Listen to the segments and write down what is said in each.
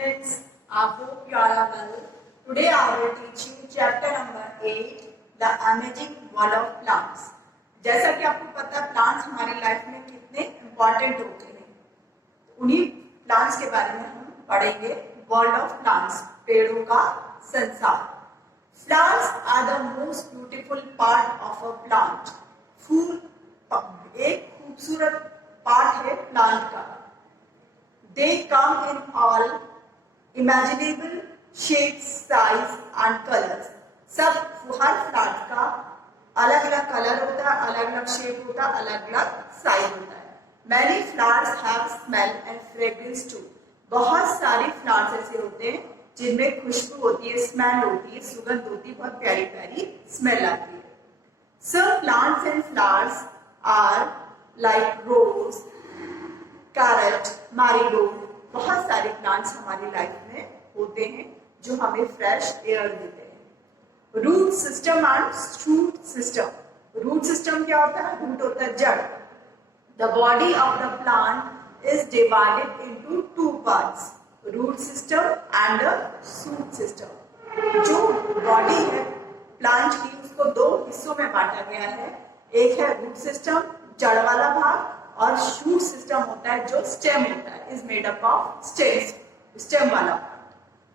students, I hope you are well. Today I will teach you chapter number 8, The Amazing World of Plants. जैसा कि आपको पता है plants हमारी life में कितने इम्पोर्टेंट होते हैं, उन्हीं प्लांट्स के बारे में हम पढ़ेंगे. वर्ल्ड ऑफ प्लांट्स, पेड़ों का संसार. Plants are the most beautiful part of a plant. फूल एक खूबसूरत पार्ट है प्लांट का. They come in all imaginable shapes, size and colors. सब हर प्लांट का अलग अलग कलर होता है, अलग अलग शेप होता है, अलग अलग साइज होता है. Many flowers have smell and fragrance too. बहुत सारे फ्लावर्स ऐसे होते हैं जिनमें खुशबू होती है, स्मेल होती है, सुगंध होती है, बहुत प्यारी प्यारी स्मेल आती है. Some plants and flowers are like rose, carrot, marigold. बहुत सारे प्लांट्स हमारी लाइफ में होते हैं जो हमें फ्रेश एयर देते हैं. Root system and shoot system. Root system क्या होता है? रूट होता है जड़. The body of the plant is divided into two parts, root system and shoot system. जो बॉडी है प्लांट की उसको दो हिस्सों में बांटा गया है. एक है रूट सिस्टम, जड़ वाला भाग, और शूट सिस्टम होता है जो स्टेम होता है, is made up of stems, stem वाला.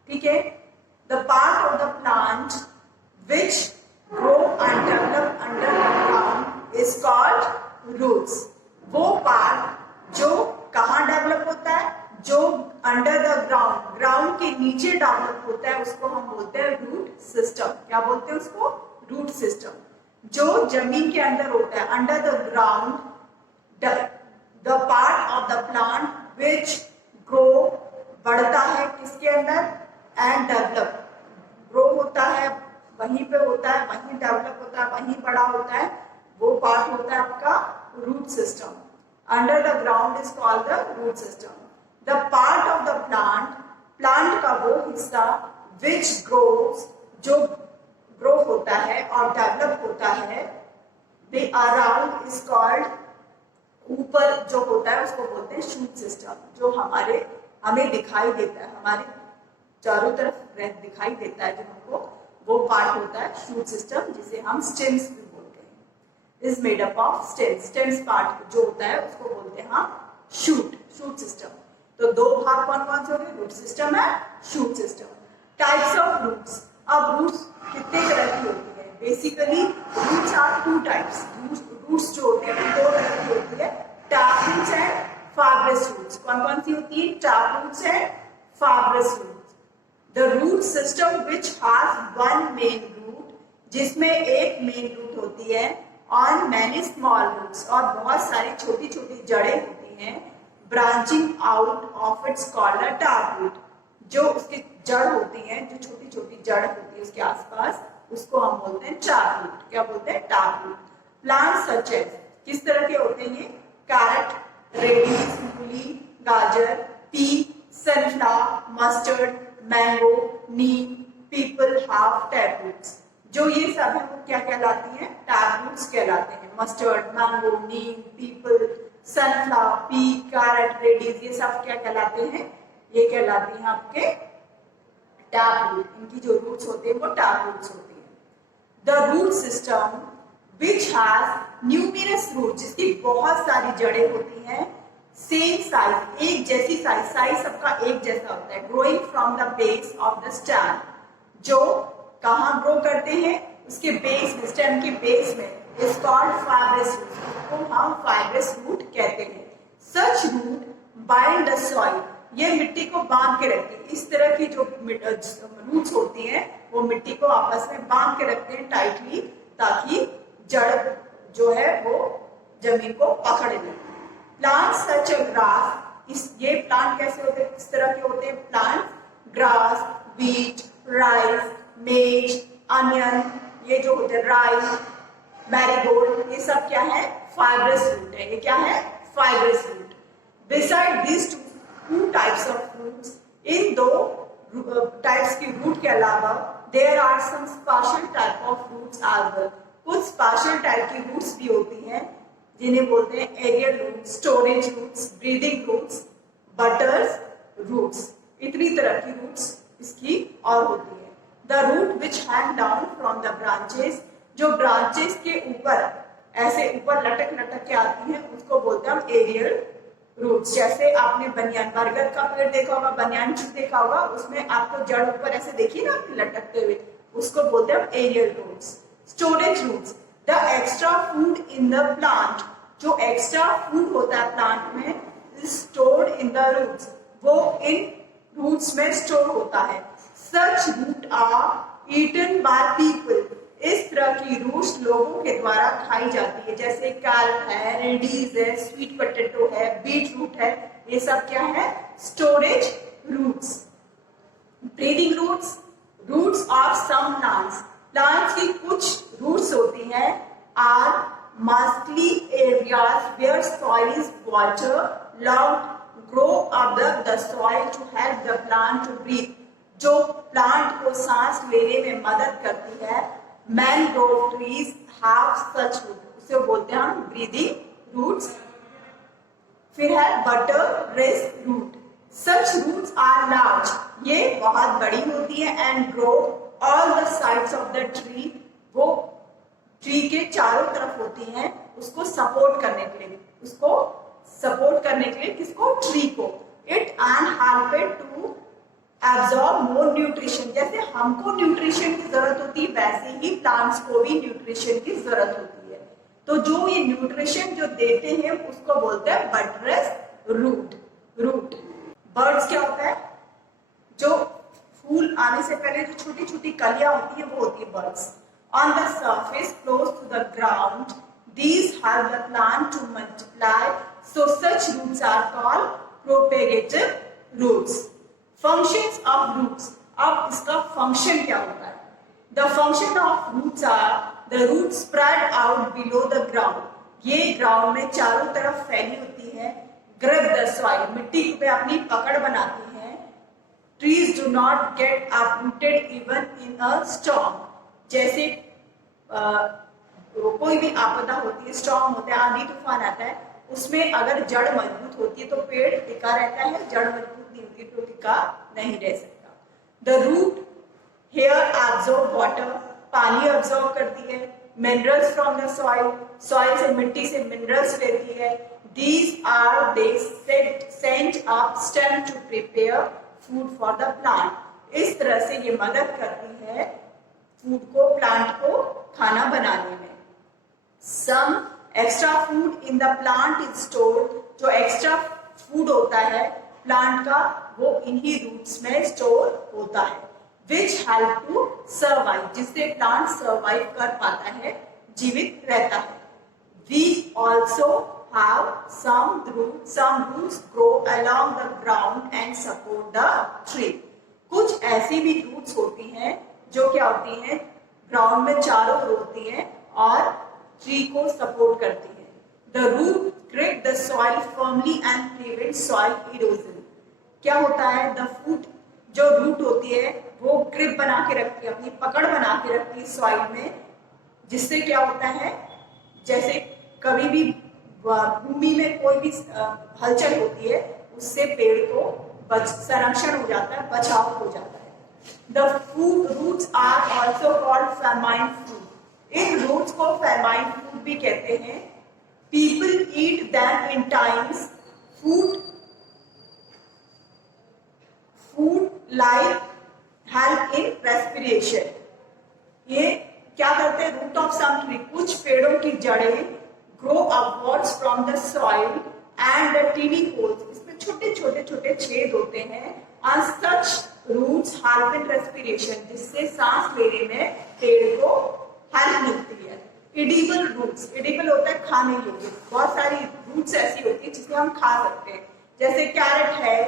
ठीक है. The part of the plant which grow and develop under the ground is called roots. वो पार्ट जो कहाँ डेवलप होता है? जो अंडर द ग्राउंड, ग्राउंड के नीचे डेवलप होता है, उसको हम बोलते हैं रूट सिस्टम. क्या बोलते हैं उसको? Root system. जो जमीन के अंदर होता है, under the ground, the part of the plant which grow, बढ़ता है किसके अंदर? and develop, grow होता है वहीं पे होता है, वहीं डेवलप होता है, वहीं बड़ा होता है, वो पार्ट होता है आपका root system. Under the ground is called the root system. The part of the plant, plant का वो हिस्सा which grows, जो ग्रो होता है और डेवलप होता है, the around is called, ऊपर जो होता है उसको बोलते हैं शूट सिस्टम. जो हमें दिखाई देता है, हमारे चारों तरफ दिखाई देता है जो हमको, वो पार्ट होता है शूट सिस्टम, जिसे हम स्टेम्स भी बोलते हैं. Is made up of stems. Stems part जो होता है उसको बोलते हैं हम शूट सिस्टम. तो दो भाग कौन कौन से हो गए? रूट सिस्टम है, shoot system. Types of roots. अब रूट्स कितने तरह की होती है? Basically roots are two types. Roots जो होते हैं दो तरह की होती है, tap roots and fibrous roots. कौन कौन सी होती है? Tap roots and fibrous roots. The root system which has one main root, जिसमें एक मेन रूट होती है, ऑन मैनी स्मॉल रूट्स, और बहुत सारी छोटी छोटी जड़ें होती हैं, branching out of its called a tap root. जो उसकी जड़ होती है, जो छोटी छोटी जड़ होती है उसके आसपास, उसको हम बोलते हैं टैप रूट. क्या बोलते हैं? Tap root. Plants such as, किस तरह के होते हैं ये? कैरेट, रेडिस, मूली, गाजर, pea, sunflower, mustard, mango, Neem, peepal have tap roots. जो ये सब है वो क्या कहलाती हैं? टैप रूट्स कहलाते हैं. मस्टर्ड, मैंगो, नीम, पीपल, सनफ्लावर, पी, कैरेट, रेडिस, ये सब क्या कहलाते हैं? ये कहलाती हैं आपके टैप रूट. इनकी जो रूट्स होते हैं वो टैप रूट्स होती हैं. The root system which has numerous roots, जिसकी बहुत सारी जड़ें होती हैं, सेम साइज, एक जैसी साइज सबका एक जैसा होता है, growing from the base of the stem, जो कहाँ ग्रो करते हैं? उसके बेस में, स्टेम के बेस में, is called fibrous root, को हम fibrous root कहते हैं. such root bind the soil, ये मिट्टी को बांध के रखते हैं. इस तरह की जो रूट्स होती हैं वो मिट्टी को आपस में बांध के रखते हैं टाइटली, ताकि जड़ जो है वो जमीन को पकड़ ले. प्लांट सच अ ग्रास, ये प्लांट कैसे होते हैं? किस तरह के होते हैं? प्लांट ग्रास, व्हीट, राइस, मेज, अनियन, ये जो होते हैं राइस, मैरीगोल्ड, ये सब क्या है? फाइब्रस रूट है. ये क्या है? Fibrous root. Beside this two types of roots, इन दो टाइप्स की रूट के अलावा there are some special type of roots as well. कुछ स्पेशल टाइप की रूट्स भी होती हैं जिन्हें बोलते हैं aerial roots, storage roots, breathing roots, buttress roots. इतनी तरह की रूट्स इसकी और होती है। The root which hang down from the branches, जो ब्रांचेस के ऊपर ऐसे ऊपर लटक लटक के आती हैं उसको बोलते हैं हम एरियल रूट्स। जैसे आपने बनियान बरगद का पेड़ देखा होगा, बनियान ट्री देखा होगा, उसमें आपको जड़ ऊपर ऐसे देखिए ना लटकते हुए, उसको बोलते हैं aerial roots. Storage roots, the extra food in the plant, जो एक्स्ट्रा फूड होता है प्लांट में स्टोर्ड इन द रूट्स, वो इन रूट्स में स्टोर होता है। Such root are eaten by people, इस तरह की रूट्स लोगों के द्वारा खाई जाती है। जैसे कैल्प है, रेडीज है, स्वीट पोटैटो है, बीट रूट है, ये सब क्या है? Storage roots. Breeding roots, roots of some plants, plants की कुछ रूट्स होती हैं are mostly areas where soil is water logged, grow up the soil to help the plant to breathe, जो प्लांट को सांस लेने में मदद करती है। Mangrove trees have such root, उसे बोलते हैं हम ब्रीदिंग रूट्स। फिर है buttress root, such roots are large, ये बहुत बड़ी होती है and grow all the sides of the tree, वो ट्री के चारों तरफ होती हैं उसको सपोर्ट करने के लिए, उसको सपोर्ट करने के लिए किसको? ट्री को। It and help to absorb more nutrition, जैसे हमको न्यूट्रिशन की जरूरत होती है वैसे ही प्लांट्स को भी न्यूट्रिशन की जरूरत होती है। तो जो ये न्यूट्रिशन जो देते हैं उसको बोलते हैं बटरेस रूट। बर्ड्स क्या होता है? जो फूल आने से पहले जो छोटी छोटी कलियां होती है वो होती है birds. On the surface close to the ground, these help the plant to multiply, so such roots are called propagative roots. Functions of roots, अब इसका फंक्शन क्या होता है? The function of roots are the roots spread out below the ground, ये ground में चारों तरफ फैली होती है। grab the soil, मिट्टी पे अपनी पकड़ बनाती है। Trees do not get uprooted even in a storm, जैसे कोई भी आपदा होती है, स्टॉर्म होता है, आंधी तूफान आता है, उसमें अगर जड़ मजबूत होती है तो पेड़ टिका रहता है, जड़ मजबूत नहीं होती तो टिका नहीं रह सकता। The root hair absorb water, पानी एब्जॉर्ब करती है। Minerals from the soil, soil से मिट्टी से मिनरल्स लेती है। These are they sent up stem to prepare food for the plant, इस तरह से ये मदद करती है फूड को, प्लांट को खाना बनाने में। Some extra food in the plant is stored, जो एक्स्ट्रा फूड होता है प्लांट का वो इन्हीं रूट्स में स्टोर होता है। विच हेल्प टू सर्वाइव, जिससे प्लांट सर्वाइव कर पाता है, जीवित रहता है। We also have some roots grow along the ground and support the tree, कुछ ऐसी भी रूट्स होती हैं जो क्या होती हैं? ग्राउंड में चारों ओर होती हैं और ट्री को सपोर्ट करती है। The root grip the soil firmly and prevent soil erosion, क्या होता है? द फूट जो रूट होती है वो ग्रिप बना के रखती है, अपनी पकड़ बना के रखती है सॉइल में, जिससे क्या होता है? जैसे कभी भी भूमि में कोई भी हलचल होती है उससे पेड़ को संरक्षण हो जाता है, बचाव हो जाता है। The food roots are also called famine food. In roots को famine food भी कहते हैं। People eat them in times. Food like help in respiration. ये क्या करते हैं? Root of some tree, कुछ पेड़ों की जड़ें grow upwards from the soil and the teeny holes, इसमें छोटे छोटे छोटे छेद होते हैं। On such roots help in respiration, जिससे सांस लेने में पेड़ को हेल्प मिलती है। Edible roots, edible होता है खाने योग्य, बहुत सारी roots ऐसी होती है जिसे हम खा सकते हैं, जैसे कैरेट है,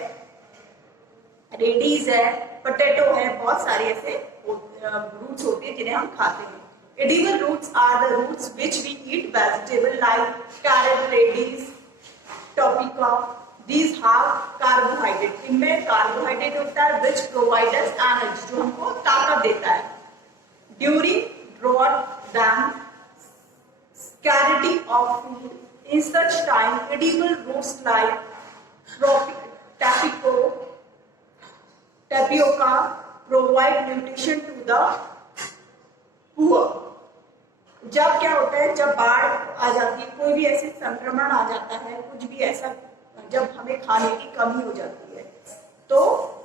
रेडीज है, पोटैटो है, बहुत सारे ऐसे रूट्स होते हैं जिन्हें हम खाते हैं। Edible roots are the roots which we eat vegetable like carrot, radish, topeka. These have carbohydrate. इनमें कार्बोहाइड्रेट होता है which provide us energy, जो हमको ताकत देता है। During drought then scarcity of food, in such time edible roots like topeko, tapioca provide nutrition to the poor. जब क्या होता है, जब बाढ़ आ जाती है, कोई भी ऐसे संक्रमण आ जाता है, कुछ भी ऐसा, जब हमें खाने की कमी हो जाती है तो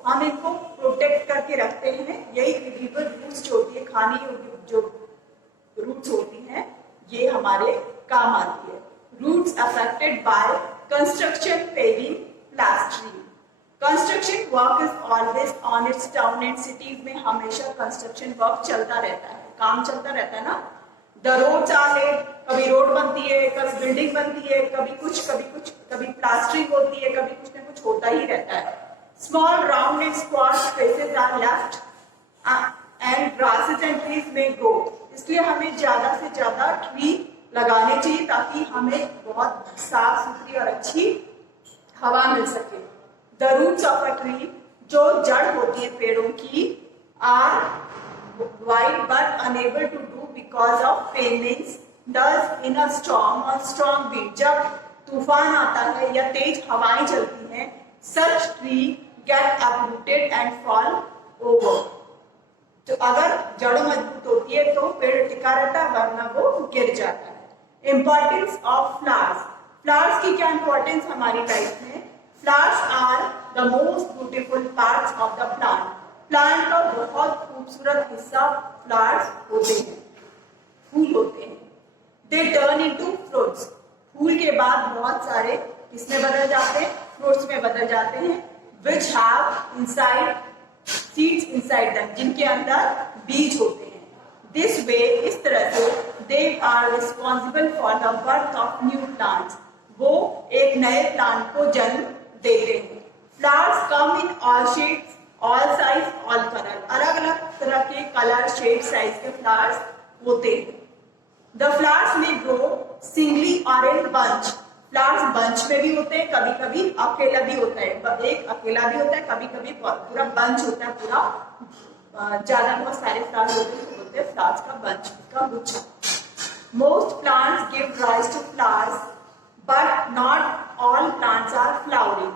हम इनको प्रोटेक्ट करके रखते हैं। यही रिवर रूट्स जो होती है, खाने योग्य जो रूट्स होती हैं, ये हमारे काम आती है। Roots affected by construction, paving, plastering. Construction work is always on its town and cities में हमेशा कंस्ट्रक्शन वर्क चलता रहता है, काम चलता रहता है ना। द रोड्स आर लेड, कभी रोड बनती है, कभी बिल्डिंग बनती है, कभी कुछ, कभी प्लास्टरिंग होती है, कभी कुछ ना कुछ होता ही रहता है। Small round and square spaces are left and grasses and trees में ग्रो। इसलिए हमें ज्यादा से ज्यादा ट्री लगाने चाहिए ताकि हमें बहुत साफ सुथरी और अच्छी हवा मिल सके। The roots of a tree, जो जड़ होती है पेड़ों की, are wide but unable to do because of winds, thus in a storm or strong wind, जब तूफान आता है या तेज हवाएं चलती हैं, such tree get uprooted and fall over। तो अगर जड़ मजबूत होती है तो पेड़ टिका रहता है, वरना वो गिर जाता है। Importance of flowers, flowers की क्या इंपॉर्टेंस हमारी लाइफ में? Flowers are the most beautiful parts of the plant। Plant का बहुत खूबसूरत हिस्सा फ्लावर्स होते हैं, फूल होते हैं। दे टर्न इनटू फ्रूट्स, फूल के बाद बहुत सारे किसमें बदल जाते हैं? फ्रूट्स में बदल जाते हैं। Which have inside seeds inside them, जिनके अंदर बीज होते हैं। दिस वे, इस तरह से, they are responsible for the birth of new plants, वो एक नए प्लांट को जन्म देते हैं। Flowers come in all shades, all size, all colour, अलग अलग तरह के कलर, शेड, साइज के फ्लावर्स होते हैं। The flowers may grow singly और इन बंच, फ्लावर्स बंच में भी होते हैं, कभी कभी अकेला भी होता है, एक अकेला भी होता है, कभी कभी पूरा बंच होता है, पूरा ज्यादा बहुत सारे फ्लावर्स होते हैं फ्लावर्स का बंच, का गुच्छा। Most plants give rise to flowers but not all plants are flowering.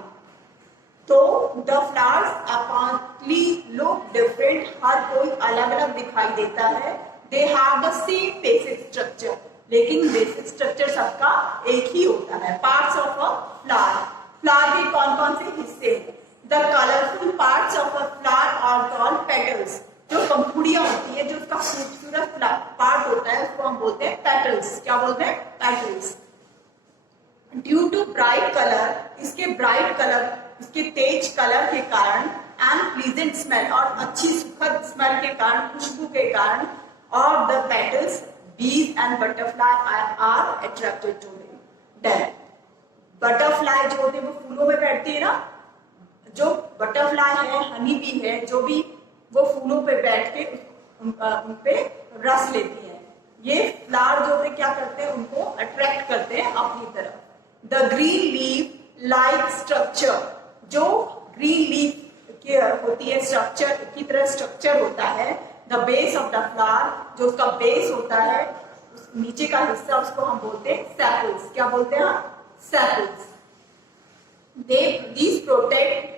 तो the flowers opportunely look different, हर कोई अलग अलग दिखाई देता है। They have the same basic structure, लेकिन बेसिक स्ट्रक्चर सबका एक ही होता है। Parts of a flower, flower के कौन कौन से हिस्से हैं? The colourful parts of a flower are called petals, जो पंखुड़ियां होती है, जो उसका खूबसूरत पार्ट होता है, उसको हम बोलते हैं पेटल्स। क्या बोलते हैं? Petals. Due to bright colour, इसके ब्राइट कलर, इसके तेज कलर के कारण, एंड प्लीजेंट स्मेल, और अच्छी सुखद स्मेल के कारण, खुशबू के कारण, और the petals, bees and butterfly are attracted to them. Butterfly जो होते हैं वो फूलों में बैठती है ना, जो बटरफ्लाई है, हनी बी है, जो भी, वो फूलों पे बैठ के उन पे रस लेती है। ये फ्लावर जो होते क्या करते हैं? उनको अट्रैक्ट करते हैं अपनी तरफ। The green leaf like structure, जो ग्रीन लीफ की होती है, स्ट्रक्चर की तरह स्ट्रक्चर होता है। The base of the flower, जो उसका बेस होता है, उस नीचे का हिस्सा, उसको हम बोलते हैं सेपल्स। क्या बोलते हैं? Sepals. These protect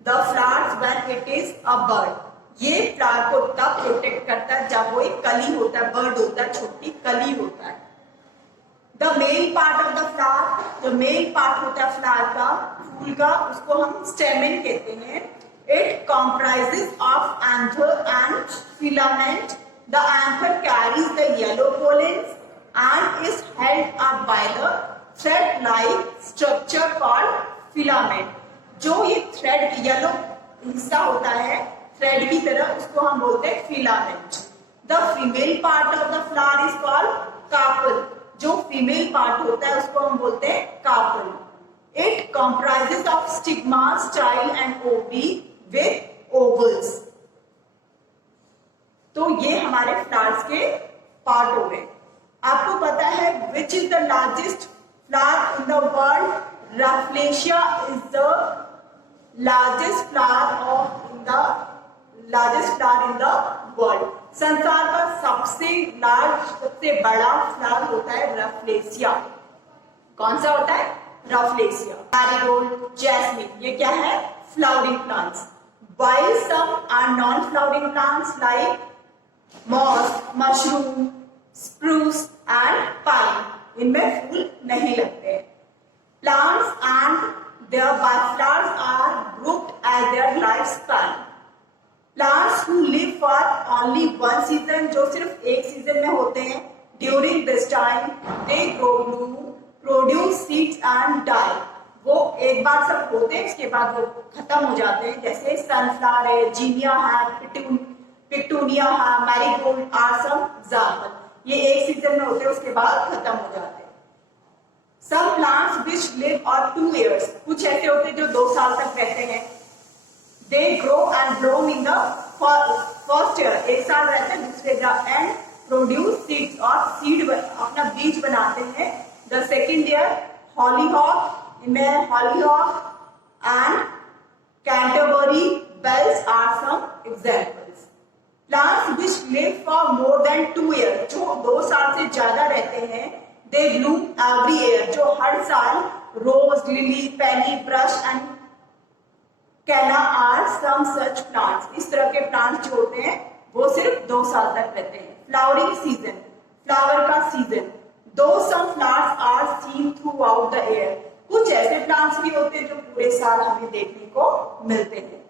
the flowers when it is a bird. ये फ्लावर को तब प्रोटेक्ट करता है जब वो एक कली होता है, बर्ड होता है, छोटी कली होता है। The main part of the flower, जो मेन पार्ट होता है फ्लावर का, फूल का, उसको हम स्टेमेन कहते हैं। It comprises of anther and filament. The anther carries the yellow pollens and is held up by the thread like structure called filament. जो ये थ्रेड येलो हिस्सा होता है थ्रेड की तरह, उसको हम बोलते हैं filament. The female part of the flower is called carpel. जो फीमेल पार्ट होता है उसको हम बोलते हैं carpel. It comprises of stigma, style and ovary with ovules. तो ये हमारे फ्लावर्स के पार्ट हो गए। आपको पता है which is the largest flower in the world? Rafflesia is the largest flower in the world. संसार का सबसे लार्ज, सबसे बड़ा फ्लावर होता है रफलेसिया। कौन सा होता है? रफलेसिया। मैरीगोल्ड, जैस्मिन, ये क्या है? Flowering plants. while some are non-flowering plants like moss, mushroom, spruce and pine. इनमें फूल नहीं लगते हैं. Plants and their flowers are grouped as their lifespan. Plants who live for only one season, जो सिर्फ एक सीजन में होते हैं, during this time they grow, bloom, produce seeds and die. वो एक बार सब होते हैं, उसके बाद वो खत्म हो जाते हैं. जैसे सनफ्लावर है, जीनिया है, पिटूनिया है, मैरीगोल्ड आर सम एग्जांपल. ये एक सीजन में होते हैं, उसके बाद खत्म हो जाते हैं. Some plants which live on 2 years, कुछ ऐसे होते हैं जो 2 साल तक रहते हैं. They grow and bloom in the first year, एक साल रहते हैं, दूसरे and produce seeds और सीड अपना बीज बनाते हैं. The second year hollyhock, इनमें hollyhock and Canterbury bells are some examples. Plants which live for more than 2 years, जो 2 साल से ज्यादा रहते हैं, they bloom every year, जो हर साल rose, lily, penny, brush and canna are some such plants. इस तरह के plants जो होते हैं वो सिर्फ 2 साल तक रहते हैं. Flowering season, flower का season. Though some flowers are seen throughout the year, कुछ ऐसे plants भी होते हैं जो पूरे साल हमें देखने को मिलते हैं.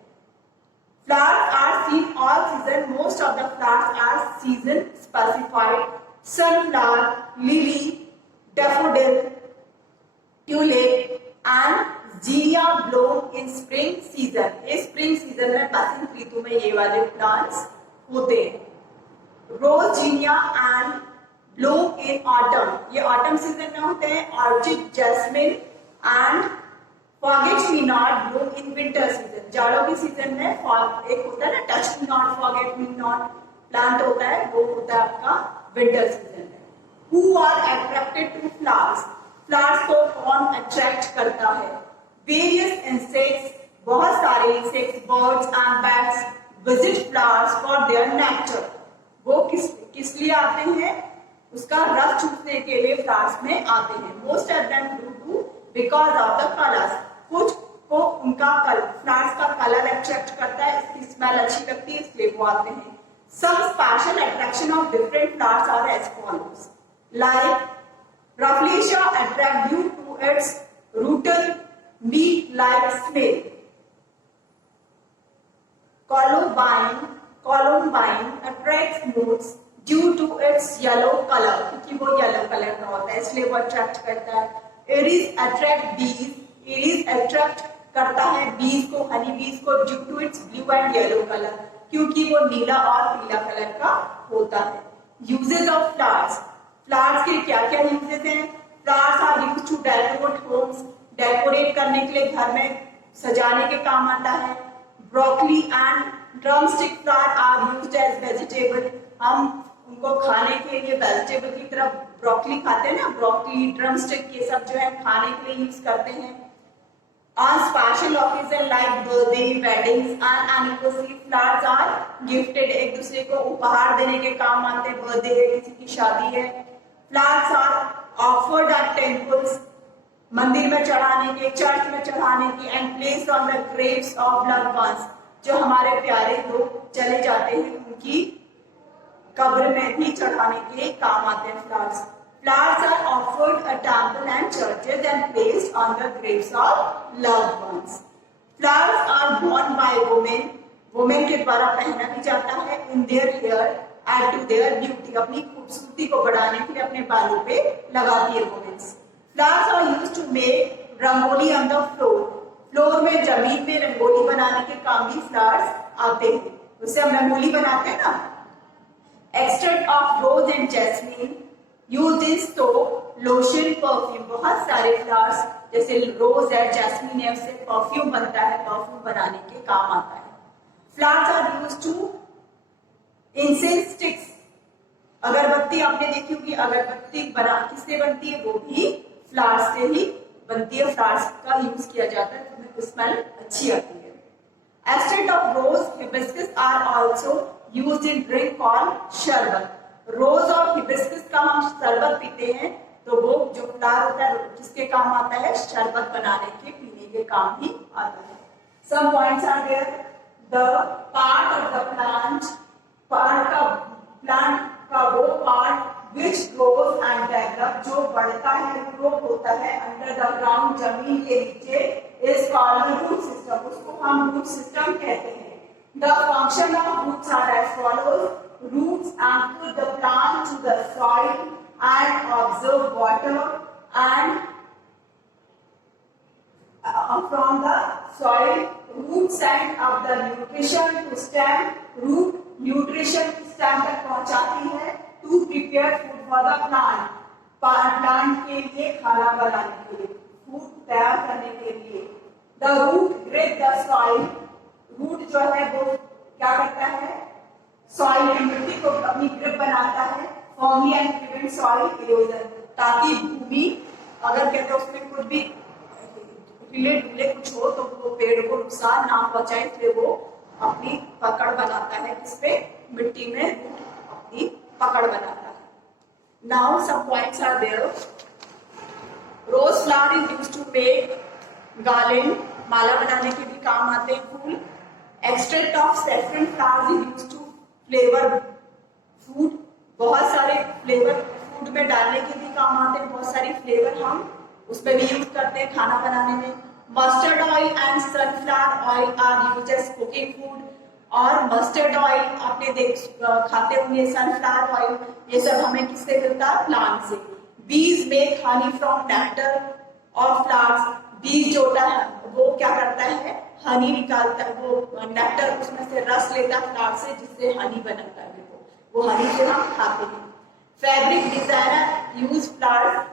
Flowers are seen all season. Most of the flowers are season specified. Sunflower, lily, daffodil, tulip and zinnia bloom in spring season. ये spring season में बसंत ऋतु में ये वाले plants होते हैं. Rose, zinnia and bloom in autumn. ये autumn season में होते हैं. Orchid, jasmine and forget-me-not bloom in winter season. जाड़ों की सीजन में एक होता है ना touch-me-not, forget-me-not प्लांट होता है, वो होता है आपका winter season में. Who are attracted to flowers? Flowers को कौन attract करता है? Various insects, बहुत सारे insects, birds and bats visit flowers for their nectar. वो किस लिए आते हैं? उसका रस चूसने के लिए फ्लावर्स में आते हैं. Most of them do because of the colors. कुछ को उनका फ्लावर्स का कलर अट्रैक्ट करता है, इसकी स्मेल अच्छी लगती है, इसलिए वो आते हैं. Some special attraction of different flowers are as follows. Like Rafflesia attract due to its rooted meat-like smell. Columbine attracts moths due to its yellow color, क्योंकि वो येलो कलर का होता है, इसलिए वो अट्रैक्ट करता है. Aries attract bees. Aries attract करता है bees को, हनी bees को due to its blue and yellow color, क्योंकि वो नीला और पीला कलर का होता है. Uses of flowers. Flowers के क्या क्या uses हैं? Flowers are used to decorate homes. Decorate करने के लिए घर में सजाने के काम आता है. Broccoli and drumstick flower are used as vegetable. हम उनको खाने के लिए वेजिटेबल की तरह ब्रोकली खाते हैं ना, ब्रोकली, ड्रमस्टिक, ये सब जो है खाने के लिए यूज करते हैं. On special occasion like birthday, weddings and anniversary, flowers are gifted. एक दूसरे को उपहार देने के काम आते हैं. बर्थडे है, किसी की शादी है. Flowers are offered at temples, मंदिर में चढ़ाने के, चर्च में चढ़ाने की, and placed on the graves of loved ones, जो हमारे प्यारे लोग चले जाते हैं उनकी कब्र में भी चढ़ाने के लिए काम आते हैं flowers. Flowers are offered at temples and churches and placed on the graves of loved ones. Flowers are worn by women. Women के द्वारा पहना भी जाता है. In their hair, add to their beauty. अपनी खूबसूरती को बढ़ाने के लिए अपने बालों पे लगाती है women. Flowers are used to make rangoli on the floor. Floor में, जमीन में रंगोली बनाने के काम भी फ्लावर्स आते हैं. उससे हम रंगोली बनाते हैं ना. Extract of rose and jasmine used in soap, lotion, perfume. बहुत सारे फ्लावर्स जैसे रोज है, जैस्मिन है, उससे परफ्यूम बनता है, परफ्यूम बनाने के काम आता है. Flowers are used to incense sticks. अगरबत्ती आपने देखी होगी, अगरबत्ती बना किससे बनती है? वो भी फ्लावर्स से ही बनती है. फ्लावर्स का यूज किया जाता है, उसमें स्मेल अच्छी आती है. Extract of rose, hibiscus are also used in drink called शरबत. रोज और हिबिस्कस का हम शरबत पीते हैं, तो वो जो फ्लावर होता है जिसके काम आता है, शरबत बनाने के, पीने के काम ही आता है. Some points are there. The part of the plant का वो part which grows and develop, जो बढ़ता है, ग्रो होता है अंडर द ग्राउंड, जमीन के नीचे, इज कॉल्ड रूट सिस्टम, उसको हम रूट सिस्टम कहते हैं। The function of roots are as follows, roots anchor the plant to the soil and absorb water and from the soil. Root send up the nutrition to stem, root nutrition stem तक पहुंचाती है to prepare food for the plant, plant के लिए खाना बनाने के लिए, food तैयार करने के लिए। The root grip the soil, root जो है वो क्या करता है, सॉइल की मिट्टी को अपनी ग्रिप बनाता है, firmly and prevent soil erosion, ताकि भूमि अगर कहते हैं उसमें कुछ भी ढीले ढीले कुछ हो तो वो पेड़ को नुकसान ना पहुंचाए, इसलिए वो अपनी पकड़ बनाता है, इसपे मिट्टी में रूट अपनी पकड़ बनाता है। Now some points are there. Rose flower is used to make garland, माला बनाने के भी काम आते हैं फूल। Extract of saffron flowers is used to flavour food, बहुत सारे फ्लेवर फूड में डालने के भी काम आते हैं, बहुत सारी फ्लेवर हम उसमें भी यूज करते हैं खाना बनाने में। Mustard oil and sunflower oil are used as cooking food, और मस्टर्ड ऑयल आपने खाते होंगे, सनफ्लावर ऑयल, ये सब हमें किससे मिलता है, प्लांट से। बीज मेक हनी फ्रॉम नेक्टर और फ्लावर्स, बीज जो होता है वो क्या करता है, हनी निकालता है, वो नेक्टर उसमें से रस लेता है फ्लावर से, जिससे हनी बनता है, वो हनी से हम खाते हैं। Fabric designer use flowers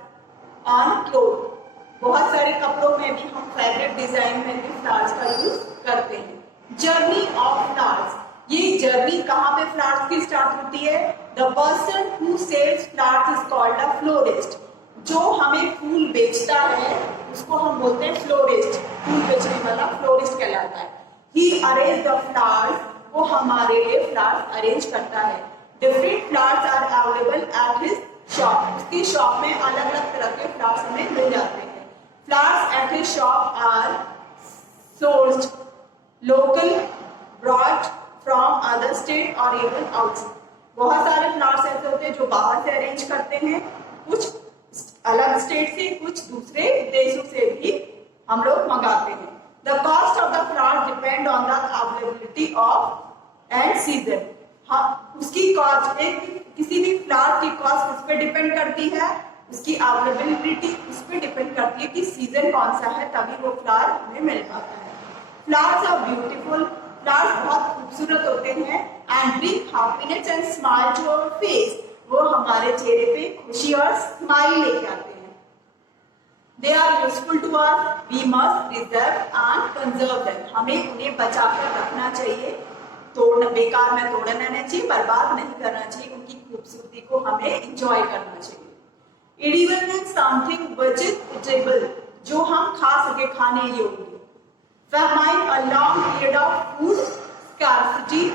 on cloth, बहुत सारे कपड़ों में भी हम फैब्रिक डिजाइन में भी फ्लावर्स का यूज करते हैं। जर्नी ऑफ फ्लावर्स, ये जर्नी कहाँ पे फ्लावर्स की स्टार्ट होती है, the person who sells flowers is called a florist, जो हमें फूल बेचता है उसको हम बोलते हैं फ्लोरिस्ट, फूल बेचने वाला फ्लोरिस्ट कहलाता है। ही अरेंज द फ्लावर्स, वो हमारे लिए फ्लावर्स अरेंज करता है। Different flowers are available at his shop, उसकी शॉप में अलग अलग तरह के फ्लावर्स हमें मिल जाते हैं। Flowers at his shop are sourced local, brought from other state और इवन आउटसाइड, बहुत सारे फ्लावर्स ऐसे होते हैं जो बाहर से अरेंज करते हैं, कुछ अलग स्टेट से, कुछ दूसरे देशों से भी हम लोग मंगाते हैं। The cost of the flower depend on the availability of and season, हाँ उसकी कॉस्ट, किसी भी फ्लावर की कॉस्ट उस पर डिपेंड करती है, उसकी अवेलेबिलिटी उस पर डिपेंड करती है कि सीजन कौन सा है, तभी वो फ्लावर हमें मिल पाता है। फ्लावर्स आर ब्यूटीफुल, फ्लावर्स बहुत खूबसूरत होते हैं and bring happiness and smile to our face, वो हमारे चेहरे पे खुशी और स्माइल लेके आते हैं। They are useful to us, we must preserve and conserve them, हमें उन्हें बचाकर रखना चाहिए, तोड़ना बेकार में तोड़ना नहीं चाहिए, बर्बाद नहीं करना चाहिए, उनकी खूबसूरती को हमें एंजॉय करना चाहिए। Edible means something which is eatable, जो हम खा सके, खाने योग्य। Famine, a long period of food scarcity,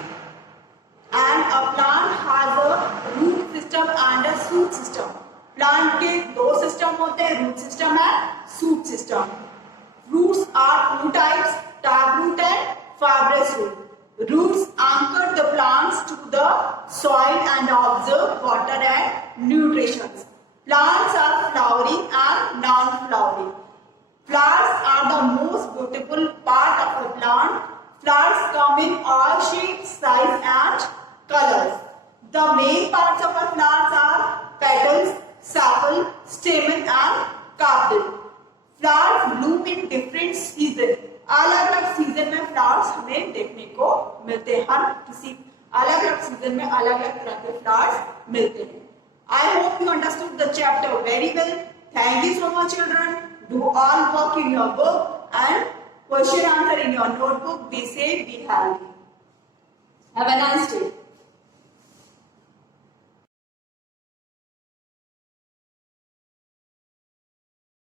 and a plant has a root system and a shoot system. Plant के दो सिस्टम होते हैं, root system and shoot system. Roots are two types, taproot and fibrous root. Roots anchor the plants to the soil and absorb water and nutrition. Plants are flowering and non-flowering. Flowers are the most beautiful part of the plant. Flowers come in all shapes, size and colors. The main parts of a flowers are petals, sepal, stamen and carpel. Flowers bloom in different seasons. अलग अलग season में flowers हमें देखने को मिलते हैं, हर किसी अलग अलग सीजन में अलग अलग तरह के फ्लावर्स मिलते हैं। I hope you understood the chapter very well. Thank you so much, children. Do all work in your book and question answer in your notebook. Be safe, be healthy. Have a nice day.